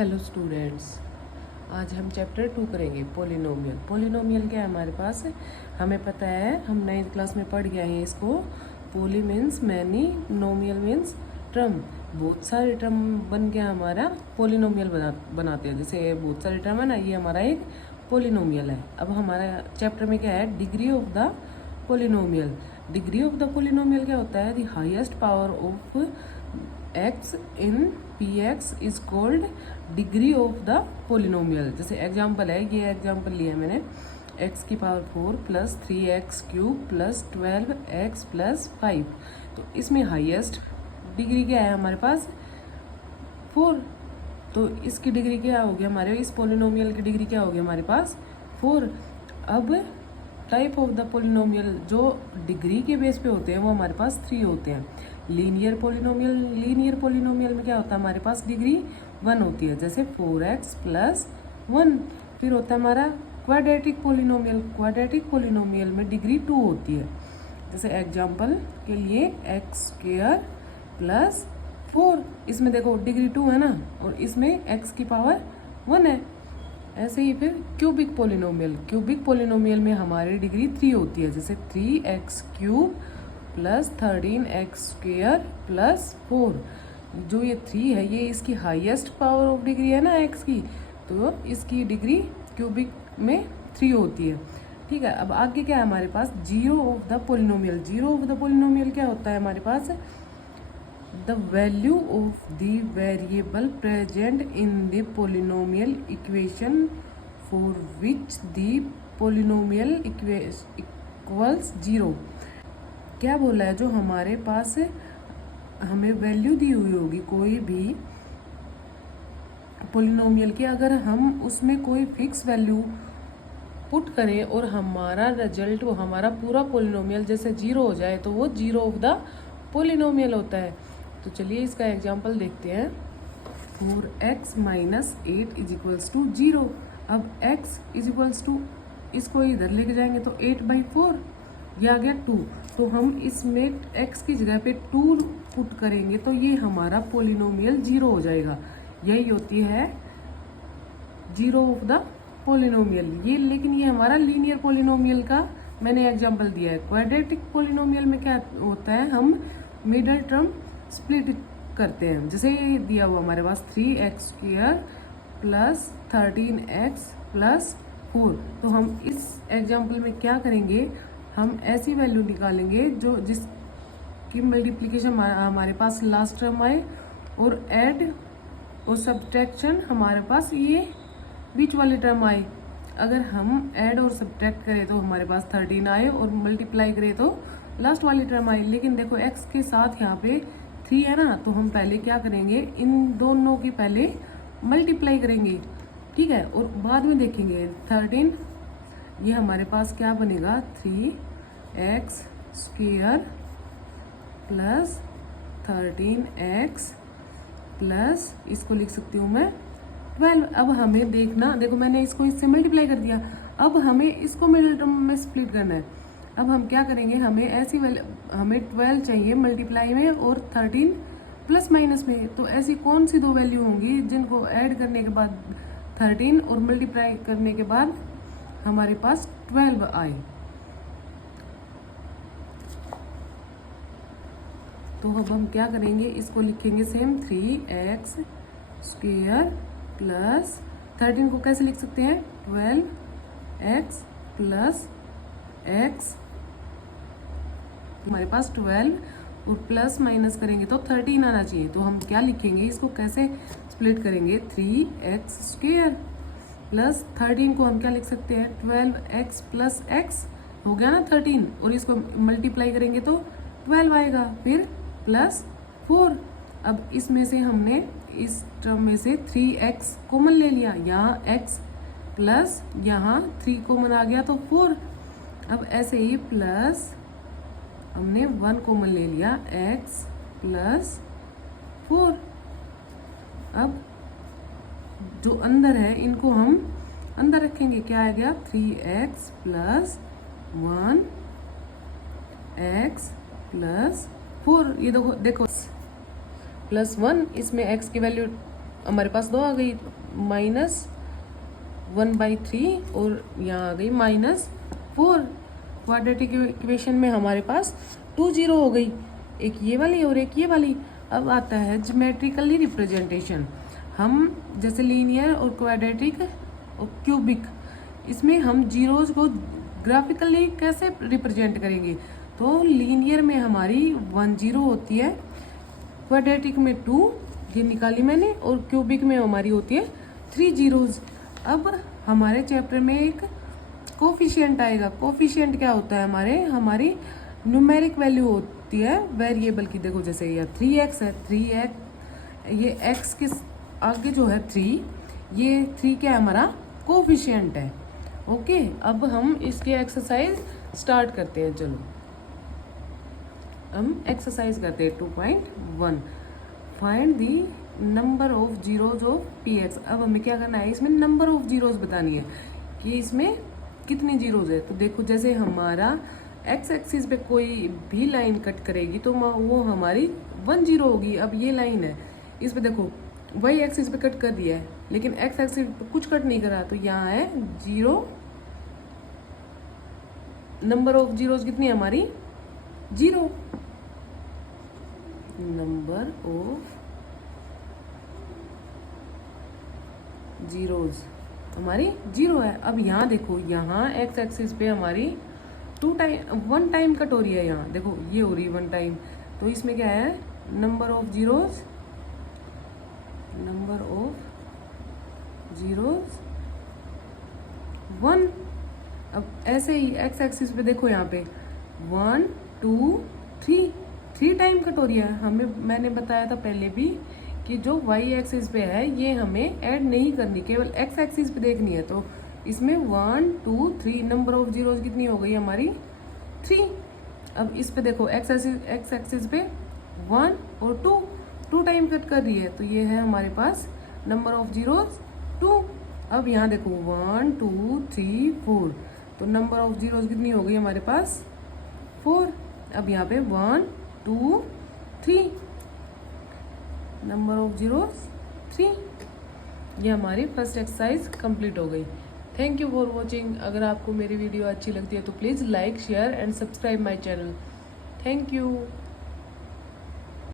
Hello students, आज हम chapter 2 करेंगे पोलिनोमियल। पोलिनोमियल क्या है हमारे पास? हमें पता है, हम 9th क्लास में पढ़ गए हैं इसको। पोली मीन्स मैनी, नोमियल मीन्स टर्म। बहुत सारे टर्म बन गया हमारा पोलिनोमियल बनाते हैं। जैसे बहुत सारे टर्म है ना, ये हमारा एक पोलिनोमियल है। अब हमारा चैप्टर में क्या है? Degree of the polynomial. Degree of the polynomial क्या होता है? The highest power of x in px is called degree of the polynomial. जैसे एग्जांपल है, ये एग्जांपल लिया है मैंने, x की power 4 plus 3x cube plus 12x plus 5। तो इसमें हाईएस्ट डिग्री क्या है हमारे पास? 4। तो इसकी डिग्री क्या होगी हमारे, इस पोलिनोमियल की डिग्री क्या होगी हमारे पास? 4। अब टाइप ऑफ द पोलिनोमियल जो डिग्री के बेस पे होते हैं वो हमारे पास 3 होते हैं। लीनियर पोलिनोमियल में क्या होता है हमारे पास? डिग्री 1 होती है, जैसे 4x प्लस 1। फिर होता है हमारा क्वाड्रेटिक पोलिनोमियल में डिग्री 2 होती है। जैसे एग्जांपल के लिए एक्स स्क्वायर प्लस 4, इसमें देखो डिग्री 2 है ना, और इसमें x की पावर 1 है। ऐसे ही फिर क्यूबिक पोलिनोमियल में हमारी डिग्री 3 होती है, जैसे 3x cube plus 13x square plus 4। जो ये 3 है, ये इसकी हाईएस्ट पावर ऑफ डिग्री है ना x की, तो इसकी डिग्री क्यूबिक में 3 होती है। ठीक है, अब आगे क्या है हमारे पास? जीरो ऑफ द पोलिनोमियल क्या होता है हमारे पास? The value of the variable present in the polynomial equation for which the polynomial equals 0। क्या बोला है? जो हमारे पास हमें वैल्यू दी हुई होगी कोई भी पोलिनोमियल की, अगर हम उसमें कोई फिक्स वैल्यू पुट करें और हमारा रिजल्ट, वो हमारा पूरा पोलिनोमियल जैसे 0 हो जाए, तो वो जीरो ऑफ द पोलिनोमियल होता है। तो चलिए इसका एग्जांपल देखते हैं। 4x minus 8 is equals to 0। अब x इज इक्वल्स टू, इसको इधर लेके जाएंगे तो 8/4, ये आ गया 2। तो हम इसमें x की जगह पे 2 पुट करेंगे तो ये हमारा पोलिनोमियल 0 हो जाएगा। यही होती है जीरो ऑफ द पोलिनोमियल ये। लेकिन ये हमारा लीनियर पोलिनोमियल का मैंने एग्जांपल दिया है। क्वाड्रेटिक पोलिनोमियल में क्या होता है? हम मिडल टर्म स्प्लिट करते हैं। जैसे ये दिया हुआ हमारे पास 3x square plus 13x plus 4। तो हम इस एग्जांपल में क्या करेंगे? हम ऐसी वैल्यू निकालेंगे जो जिसकी मल्टीप्लिकेशन हमारे पास लास्ट टर्म आए, और ऐड और सब्ट्रैक्शन हमारे पास ये बीच वाली टर्म आए। अगर हम ऐड और सब्ट्रैक्ट करें तो हमारे पास 13 आए, और मल्टीप्लाई करें तो लास्ट वाली टर्म आए। लेकिन देखो x के साथ यहाँ पे 3 है ना, तो हम पहले क्या करेंगे? इन दोनों की पहले मल्टीप्लाई करेंगे, ठीक है, और बाद में देखेंगे 13। ये हमारे पास क्या बनेगा? 3x square plus 13x plus, इसको लिख सकती हूँ मैं 12। अब हमें देखना, देखो मैंने इसको इससे मल्टीप्लाई कर दिया। अब हमें इसको मिडिल टर्म में स्प्लिट करना है। अब हम क्या करेंगे? हमें ऐसी हमें 12 चाहिए मल्टीप्लाई में और 13 प्लस माइनस में। तो ऐसी कौन सी 2 वैल्यू होंगी जिनको ऐड करने के बाद 13 और मल्टीप्लाई करने के बाद हमारे पास 12 आए? तो अब हम क्या करेंगे? इसको लिखेंगे सेम 3x स्क्वायर प्लस 13 को कैसे लिख सकते हैं? 12x प्लस x, हमारे पास 12 और प्लस माइनस करेंगे तो 13 आना चाहिए। तो हम क्या लिखेंगे? इसको कैसे स्प्लिट करेंगे? 3x स्क्वायर प्लस 13 को हम क्या लिख सकते हैं? 12x प्लस x हो गया ना 13, और इसको मल्टीप्लाई करेंगे तो 12 आएगा, फिर प्लस 4। अब इसमें से हमने इस टर्म में से 3x कॉमन ले लिया, यहाँ x प्लस यहाँ 3 कॉमन आ गया तो 4। अब ऐसे ही प्लस हमने 1 कॉमन ले लिया, x प्लस 4। अब जो अंदर है इनको हम अंदर रखेंगे, क्या आ गया? 3x plus 1 x plus 4। ये देखो प्लस 1, इसमें x की वैल्यू हमारे पास 2 आ गई, -1/3 और यहाँ आ गई -4। क्वाड्रेटिक इक्वेशन में हमारे पास 2 जीरो हो गई, एक ये वाली और एक ये वाली। अब आता है ज्योमेट्रिकली रिप्रेजेंटेशन। हम जैसे लीनियर और क्वाड्रेटिक और क्यूबिक, इसमें हम जीरोज को ग्राफिकली कैसे रिप्रेजेंट करेंगे? तो लीनियर में हमारी 1 जीरो होती है, क्वाड्रेटिक में 2, ये निकाली मैंने, और क्यूबिक में हमारी होती है 3 जीरोज। अब हमारे चैप्टर में एक कोफिशिएंट आएगा। कोफिशिएंट क्या होता है? हमारी न्यूमेरिक वैल्यू होती है वेरिएबल की। देखो जैसे ये 3x है, 3x, ये x के आगे जो है 3, ये 3 क्या है? हमारा कोफिशिएंट है। ओके, अब हम इसकी एक्सरसाइज स्टार्ट करते हैं। चलो हम एक्सरसाइज करते हैं 2.1। Find the number of zeros of px। अब हमें क्या करना है? इसमें नंबर ऑफ जीरोज बतानी है कि इसमें कितनी जीरोज है। तो देखो जैसे हमारा एक्स एक्सिस पे कोई भी लाइन कट करेगी तो वो हमारी 1 जीरो होगी। अब ये लाइन है, इस पे देखो वाई एक्सिस पे कट कर दिया है, लेकिन एक्स एक्सिस पे कुछ कट नहीं करा, तो यहाँ है 0। नंबर ऑफ जीरोज कितनी है हमारी? 0। नंबर ऑफ जीरोज हमारी 0 है। अब यहाँ देखो, यहाँ एक्स एक्सिस पे हमारी 1 टाइम कट हो रही है। यहाँ देखो ये हो रही है 1 टाइम, तो इसमें क्या है? Number of zeros 1। अब ऐसे ही एक्स एक्सिस पे देखो, यहाँ पे 1 2 3 टाइम कट हो रही है। मैंने बताया था पहले भी कि जो वाई एक्सिस पे है ये हमें ऐड नहीं करनी, केवल एक्स एक्सिस पे देखनी है। तो इसमें 1 2 3 नंबर ऑफ जीरोज कितनी हो गई हमारी? 3। अब इस पे देखो एक्स एक्सिस पे 1 और 2 टाइम कट कर रही है, तो ये है हमारे पास नंबर ऑफ जीरोज 2। अब यहाँ देखो 1 2 3 4, तो नंबर ऑफ जीरोज कितनी हो गई हमारे पास? 4। अब यहाँ पे 1 2 3, नंबर ऑफ जीरोज 3। ये हमारी फर्स्ट एक्सरसाइज कंप्लीट हो गई। Thank you for watching. अगर आपको मेरी वीडियो अच्छी लगती है तो please like share and subscribe my channel. Thank you.